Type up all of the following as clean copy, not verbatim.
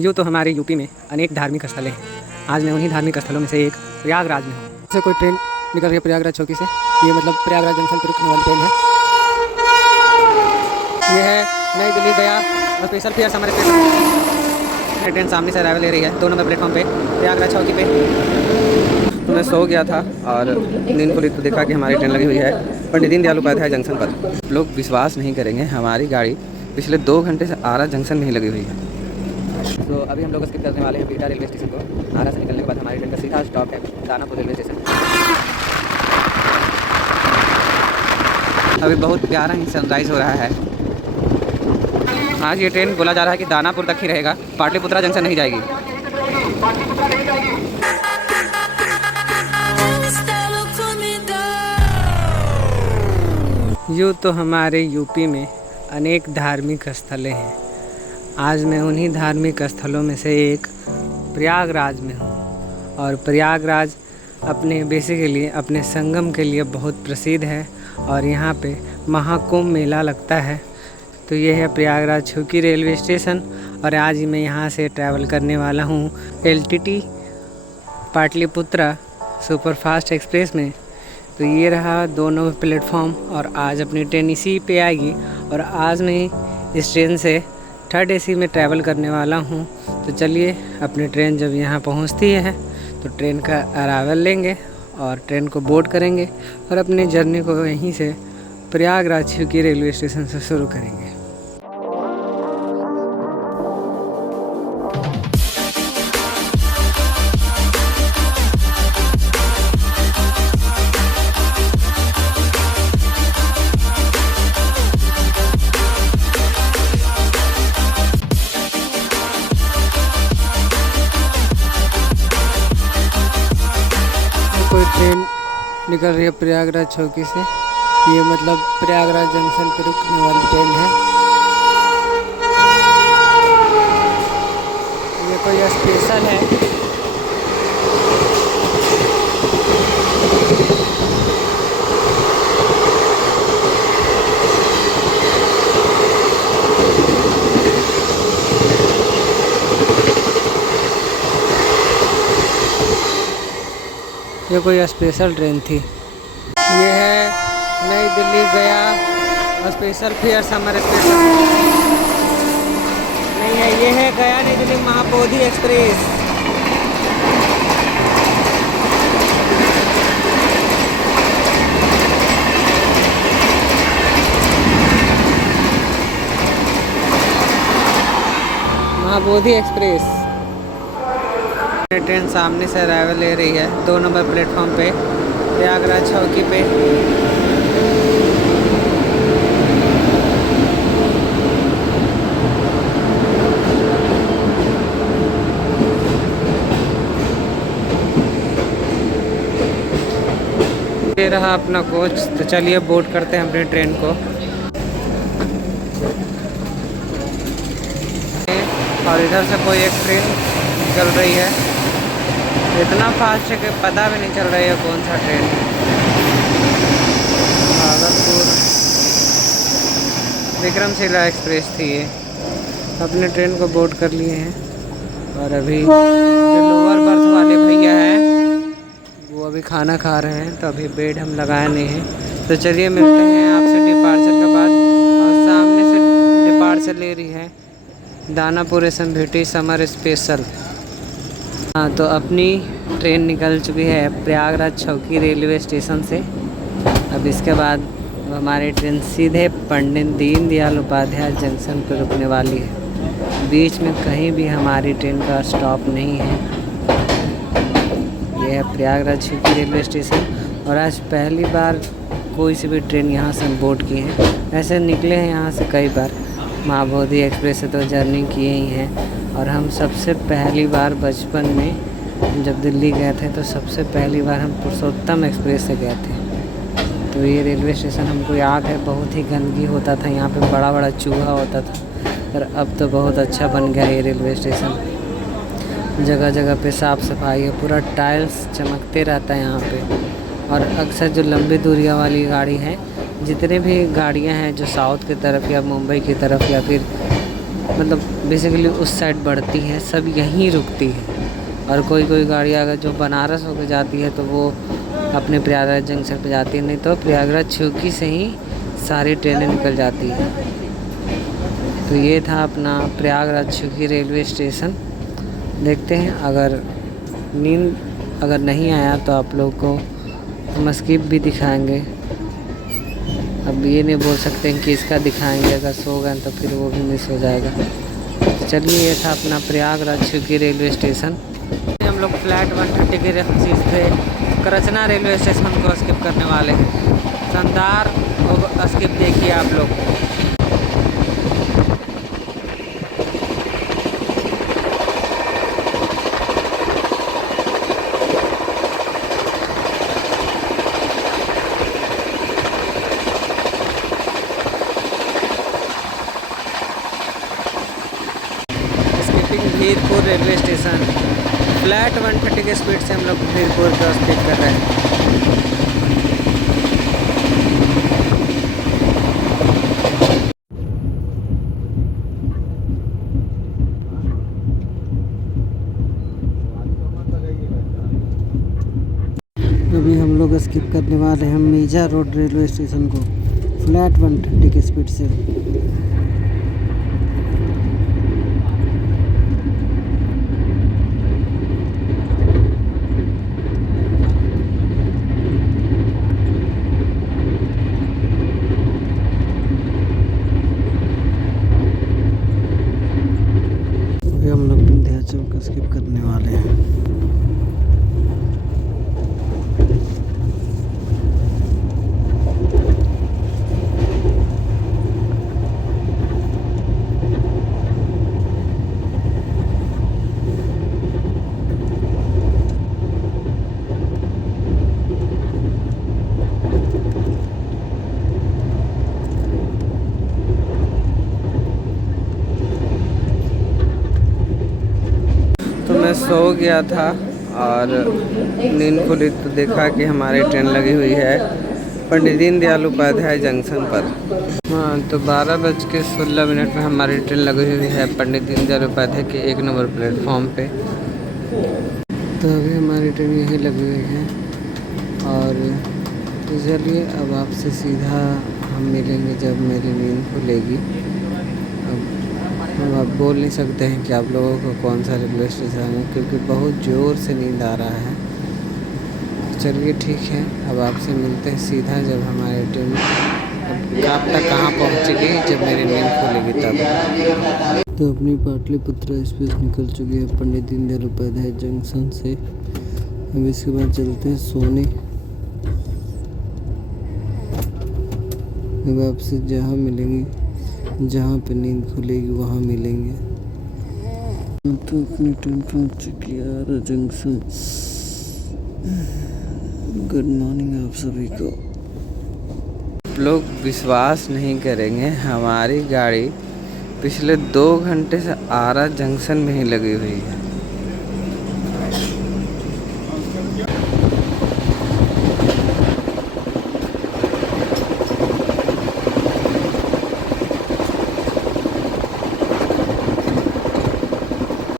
यूँ तो हमारे यूपी में अनेक धार्मिक स्थलें हैं। आज मैं उन्हीं धार्मिक स्थलों में से एक प्रयागराज में हूँ। से कोई ट्रेन निकल रही है प्रयागराज चौकी से। ये मतलब प्रयागराज जंक्शन पर रुकने वाली ट्रेन है। ये है नई दिल्ली गया और special fair summer special. Train सामने से अराइवल ले रही है 2 नंबर प्लेटफॉर्म पे प्रयागराज चौकी पे। तो मैं सो गया था और नींद को तो देखा कि हमारी ट्रेन लगी हुई है पंडित दीनदयाल उपाध्याय जंक्शन पर। लोग विश्वास नहीं करेंगे, हमारी गाड़ी पिछले 2 घंटे से आरा जंक्शन में ही लगी हुई है। तो अभी हम लोग स्किप करने वाले हैं बीटा रेलवे स्टेशन को। आरा से निकलने के बाद हमारी ट्रेन का सीधा स्टॉप है दानापुर रेलवे स्टेशन। अभी बहुत प्यारा ही सनराइज़ हो रहा है। आज ये ट्रेन बोला जा रहा है कि दानापुर तक ही रहेगा, पाटलिपुत्रा जंक्शन नहीं जाएगी। यूँ तो हमारे यूपी में अनेक धार्मिक स्थलें हैं। आज मैं उन्हीं धार्मिक स्थलों में से एक प्रयागराज में हूँ। और प्रयागराज अपने बेसिकली अपने संगम के लिए बहुत प्रसिद्ध है और यहाँ पे महाकुंभ मेला लगता है। तो ये है प्रयागराज छुकी रेलवे स्टेशन और आज मैं यहाँ से ट्रैवल करने वाला हूँ LTT पाटलिपुत्रा सुपरफास्ट एक्सप्रेस में। तो ये रहा 2 नंबर प्लेटफॉर्म और आज अपनी ट्रेन इसी पे आएगी। और आज मैं इस ट्रेन से 3rd AC में ट्रैवल करने वाला हूँ। तो चलिए अपनी ट्रेन जब यहाँ पहुँचती है तो ट्रेन का अराइवल लेंगे और ट्रेन को बोर्ड करेंगे और अपनी जर्नी को यहीं से प्रयागराज छुकी रेलवे स्टेशन से शुरू करेंगे। कोई ट्रेन निकल रही है प्रयागराज चौकी से। ये मतलब प्रयागराज जंक्शन पर रुकने वाली ट्रेन है। ये कोई स्पेशल है। ये कोई स्पेशल ट्रेन थी। ये है नई दिल्ली गया स्पेशल फेयर समर स्पेशल। नहीं है, ये है गया नई Delhi Mahabodhi express. Mahabodhi express train सामने से अराइवल ले रही है 2 नंबर प्लेटफॉर्म पे प्रयागराज चौकी पे। ये रहा अपना कोच। तो चलिए बोर्ड करते हैं अपनी ट्रेन को। और इधर से कोई एक ट्रेन चल रही है, इतना फास्ट है कि पता भी नहीं चल रहा है कौन सा ट्रेन। भागलपुर विक्रमशिला एक्सप्रेस थी ये। अपने ट्रेन को बोर्ड कर लिए हैं और अभी जो लोअर बर्थ वाले भैया हैं वो अभी खाना खा रहे हैं। तो अभी बेड हम लगाए नहीं हैं। तो चलिए मिलते हैं आपसे डिपार्चर के बाद। और सामने से डिपार्चर ले रही है दानापुर SMVT समर स्पेशल। हाँ, तो अपनी ट्रेन निकल चुकी है प्रयागराज चौकी रेलवे स्टेशन से। अब इसके बाद हमारी ट्रेन सीधे पंडित दीनदयाल उपाध्याय जंक्शन पर रुकने वाली है। बीच में कहीं भी हमारी ट्रेन का स्टॉप नहीं है। यह है प्रयागराज चौकी रेलवे स्टेशन और आज पहली बार कोई सी भी ट्रेन यहाँ से बोर्ड की है। ऐसे निकले हैं यहाँ से कई बार, महाबोधि एक्सप्रेस से तो जर्नी किए ही हैं। और हम सबसे पहली बार बचपन में जब दिल्ली गए थे तो सबसे पहली बार हम पुरुषोत्तम एक्सप्रेस से गए थे। तो ये रेलवे स्टेशन हमको याद है, बहुत ही गंदगी होता था यहाँ पे, बड़ा बड़ा चूहा होता था। पर अब तो बहुत अच्छा बन गया ये रेलवे स्टेशन। जगह जगह पे साफ़ सफाई है, पूरा टाइल्स चमकते रहता है यहाँ पे। और अक्सर जो लंबी दूरियाँ वाली गाड़ी है, जितने भी गाड़ियाँ हैं जो साउथ की तरफ या मुंबई की तरफ या फिर मतलब बेसिकली उस साइड बढ़ती हैं, सब यहीं रुकती हैं। और कोई कोई गाड़ी अगर जो बनारस होकर जाती है तो वो अपने प्रयागराज जंक्शन पे जाती है, नहीं तो प्रयागराज छुकी से ही सारी ट्रेनें निकल जाती हैं। तो ये था अपना प्रयागराज छुकी रेलवे स्टेशन। देखते हैं, अगर नींद अगर नहीं आया तो आप लोग को हम स्किप भी दिखाएंगे। अब ये नहीं बोल सकते हैं कि इसका दिखाएंगे, अगर सो गए तो फिर वो भी मिस हो जाएगा। तो चलिए, ये था अपना प्रयागराज छुकी रेलवे स्टेशन। हम लोग फ्लैट 130 के चीज़ पे करचना रेलवे स्टेशन को स्किप करने वाले हैं। शानदार को स्किप देखिए आप लोग। वीरपुर रेलवे स्टेशन, फ्लैट 130 के स्पीड से हम लोग वीरपुर का स्किप कर रहे हैं। अभी हम लोग स्किप करने वाले हैं मेजा रोड रेलवे स्टेशन को, फ्लैट 130 के स्पीड से। हम लोग विंध्याचल का स्किप करने वाले हैं। मैं सो गया था और नींद खुली तो देखा कि हमारी ट्रेन लगी हुई है पंडित दीनदयाल उपाध्याय जंक्शन पर। हाँ, तो 12:16 में हमारी ट्रेन लगी हुई है पंडित दीनदयाल उपाध्याय के 1 नंबर प्लेटफॉर्म पे। तो अभी हमारी ट्रेन यहीं लगी हुई है और चलिए अब आपसे सीधा हम मिलेंगे जब मेरी नींद खुलेगी। अब आप बोल नहीं सकते हैं कि आप लोगों को कौन सा रेलवे स्टेशन है, क्योंकि बहुत ज़ोर से नींद आ रहा है। चलिए ठीक है, अब आपसे मिलते हैं सीधा जब हमारी ट्रेन अब तक कहाँ पहुँचेगी, जब मेरी नींद खुलेगी तब। तो अपनी पाटलिपुत्र एक्सप्रेस निकल चुकी है पंडित दीनदयाल उपाध्याय जंक्शन से। अब इसके बाद चलते हैं सोने। अब आपसे जहाँ मिलेंगे, जहाँ पे नींद खुलेगी वहाँ मिलेंगे। तो अपनी ट्रेन पहुँच चुकी है आरा जंक्शन। गुड मॉर्निंग आप सभी को। आप लोग विश्वास नहीं करेंगे, हमारी गाड़ी पिछले 2 घंटे से आरा जंक्शन में ही लगी हुई है।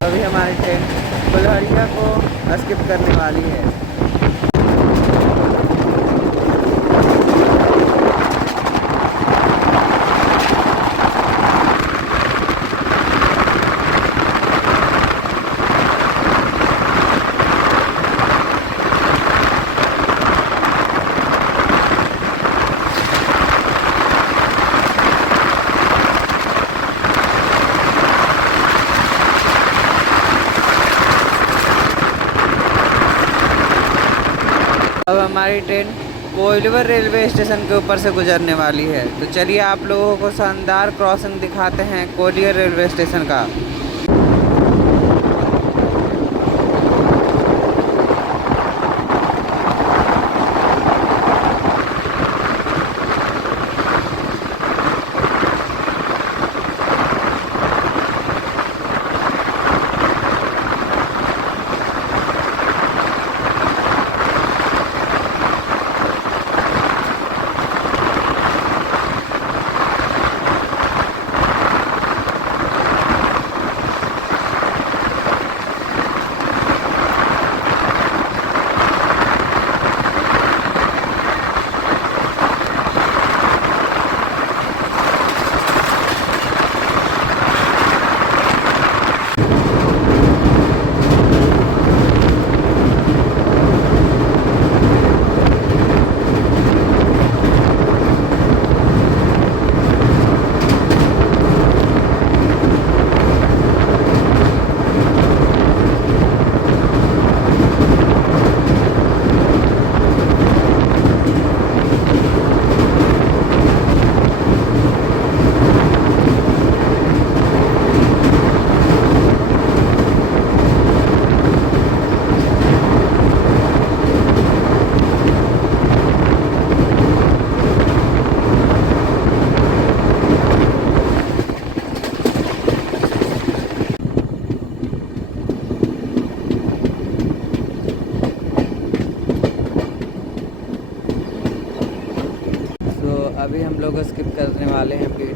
अभी हमारी ट्रेन कोल्हारिया को स्किप करने वाली है। अब हमारी ट्रेन कोइलवर रेलवे स्टेशन के ऊपर से गुजरने वाली है। तो चलिए आप लोगों को शानदार क्रॉसिंग दिखाते हैं कोइलवर रेलवे स्टेशन का।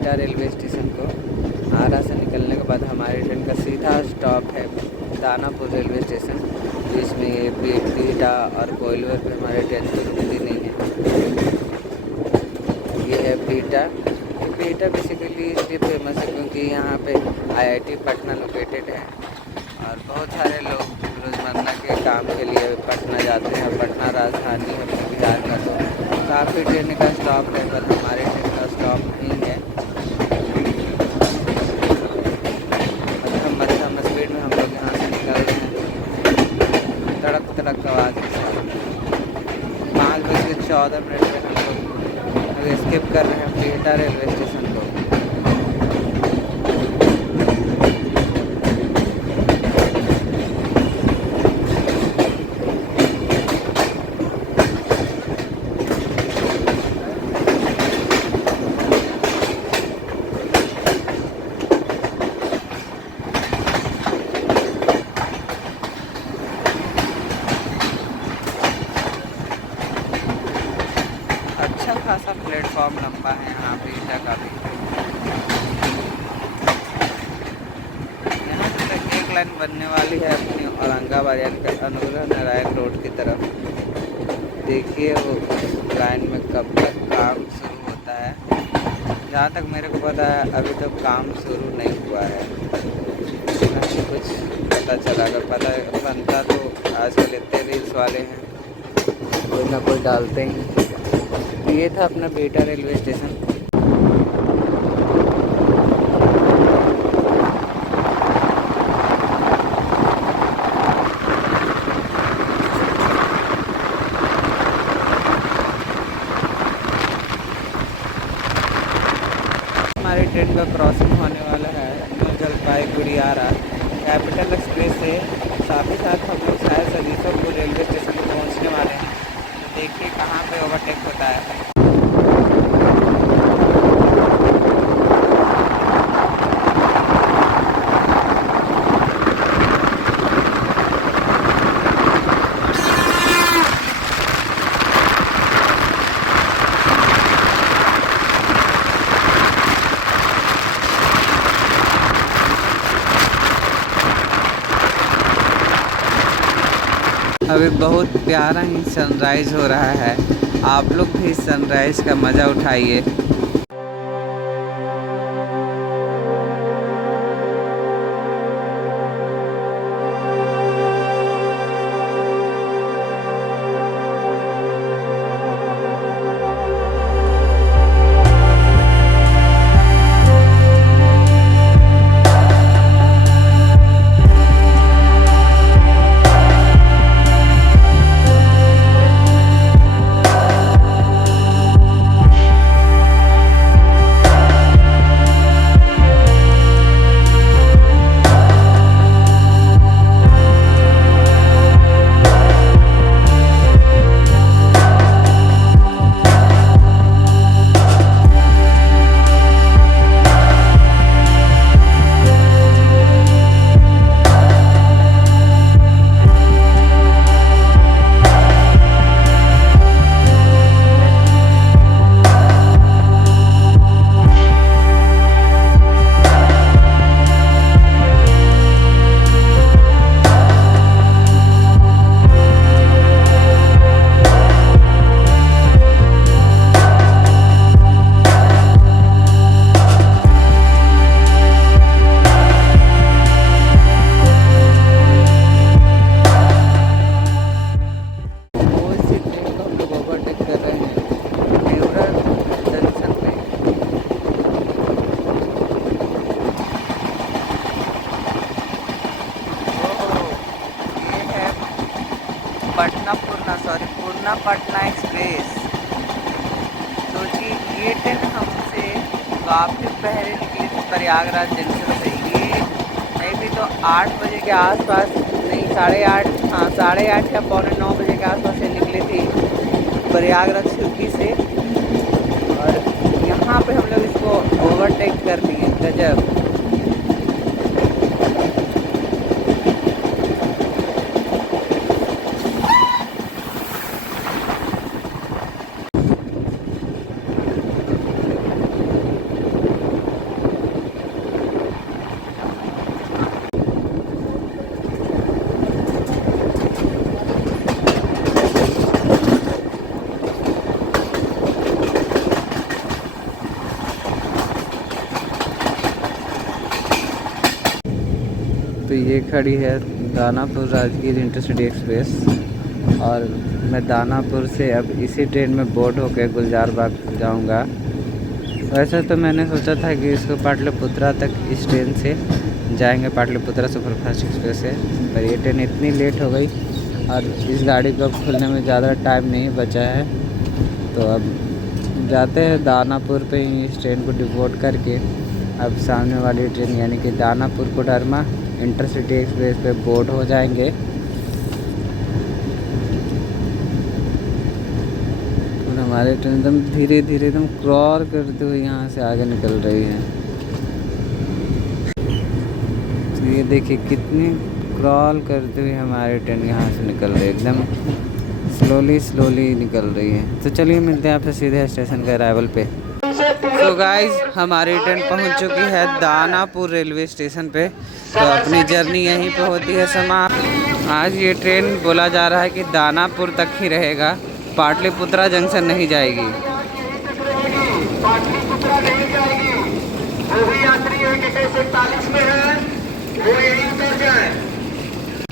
बिहटा रेलवे स्टेशन को। आरा से निकलने के बाद हमारी ट्रेन का सीधा स्टॉप है दानापुर रेलवे स्टेशन, जिसमें ये बिहटा और कोइलवर पे हमारी ट्रेन तो रुकती नहीं है। ये है बिहटा। बिहटा बेसिकली इसलिए फेमस है क्योंकि यहाँ पे IIT पटना लोकेटेड है और बहुत सारे लोग रोज़मर्रा के काम के लिए पटना जाते हैं। पटना राजधानी है अपने बिहार का, तो काफ़ी ट्रेन का स्टॉप है, पर हमारे ट्रेन का स्टॉप नहीं है। मध्यम स्पीड में हम लोग यहाँ से निकल रहे हैं तड़क तड़क आवाज़ के साथ। 5:14 पे हम लोग स्किप कर रहे हैं बिहटा रेलवे स्टेशन को। अच्छा खासा प्लेटफॉर्म लंबा है यहाँ बिहटा का भी। यहाँ से तक एक लाइन बनने वाली है अपनी औरंगाबाद यानी अनुग्रह नारायण रोड की तरफ। देखिए वो लाइन में कब तक काम शुरू होता है। जहाँ तक मेरे को पता है अभी तक काम शुरू नहीं हुआ है, नहीं कुछ पता चला। अगर पता बनता तो आजकल इतने रील्स वाले हैं, कोई ना कोई डालते ही। ये था अपना बिहटा रेलवे स्टेशन। हमारी ट्रेन का क्रॉसिंग होने वाला है न्यू जलपाईगुड़ी आरा कैपिटल एक्सप्रेस से। साथ ही साथ हम लोग शायद सलीसरपुर रेलवे स्टेशन पर पहुँचने वाले हैं। तो देखिए कहाँ पे ओवरटेक होता है। अभी बहुत प्यारा ही सनराइज़ हो रहा है। आप लोग भी सनराइज़ का मज़ा उठाइए। पूर्णा पटना एक्सप्रेस। तो जी ये ट्रेन हमसे काफ़ी पहले निकली थी प्रयागराज जंक्शन से। ये नहीं भी तो 8 बजे के आसपास, नहीं 8:30, हाँ 8:30 या 8:45 के आसपास से निकली थी प्रयागराज सिवकी से। और यहाँ पे हम लोग इसको ओवरटेक कर लिए। गजब। ये खड़ी है दानापुर राजगीर इंटरसिटी एक्सप्रेस और मैं दानापुर से अब इसी ट्रेन में बोर्ड होकर गुलजार बाग जाऊंगा। वैसे तो मैंने सोचा था कि इसको पाटलिपुत्रा तक इस ट्रेन से जाएंगे, पाटलिपुत्रा सुपरफास्ट एक्सप्रेस से, पर ये ट्रेन इतनी लेट हो गई और इस गाड़ी को अब खुलने में ज़्यादा टाइम नहीं बचा है। तो अब जाते हैं दानापुर पे ही इस ट्रेन को डिपोर्ट करके अब सामने वाली ट्रेन यानी कि दानापुर कोडरमा इंटरसिटी एक्सप्रेस पे बोर्ड हो जाएंगे। और हमारी ट्रेन एकदम धीरे धीरे एकदम क्रॉस करते हुए यहाँ से आगे निकल रही है। तो ये देखिए कितनी क्रॉल करते हुए हमारी ट्रेन यहाँ से निकल रही है, एकदम स्लोली निकल रही है। तो चलिए मिलते हैं आपसे सीधे स्टेशन के अराइवल पे। तो गाइज हमारी ट्रेन पहुंच चुकी है दानापुर रेलवे स्टेशन पे। तो अपनी जर्नी यहीं पे होती है समाप्त। आज ये ट्रेन बोला जा रहा है कि दानापुर तक ही रहेगा, पाटलिपुत्रा जंक्शन नहीं जाएगी।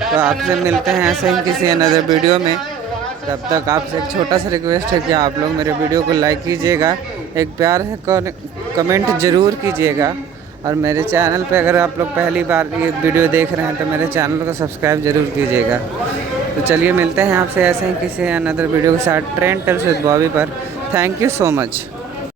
तो आपसे मिलते हैं ऐसे ही किसी अनदर वीडियो में। तब तक आपसे एक छोटा सा रिक्वेस्ट है कि आप लोग मेरे वीडियो को लाइक कीजिएगा, एक प्यार से कमेंट ज़रूर कीजिएगा, और मेरे चैनल पे अगर आप लोग पहली बार ये वीडियो देख रहे हैं तो मेरे चैनल को सब्सक्राइब ज़रूर कीजिएगा। तो चलिए मिलते हैं आपसे ऐसे ही किसी अनदर वीडियो के साथ ट्रेन टेल्स विद बॉबी पर। Thank you so much.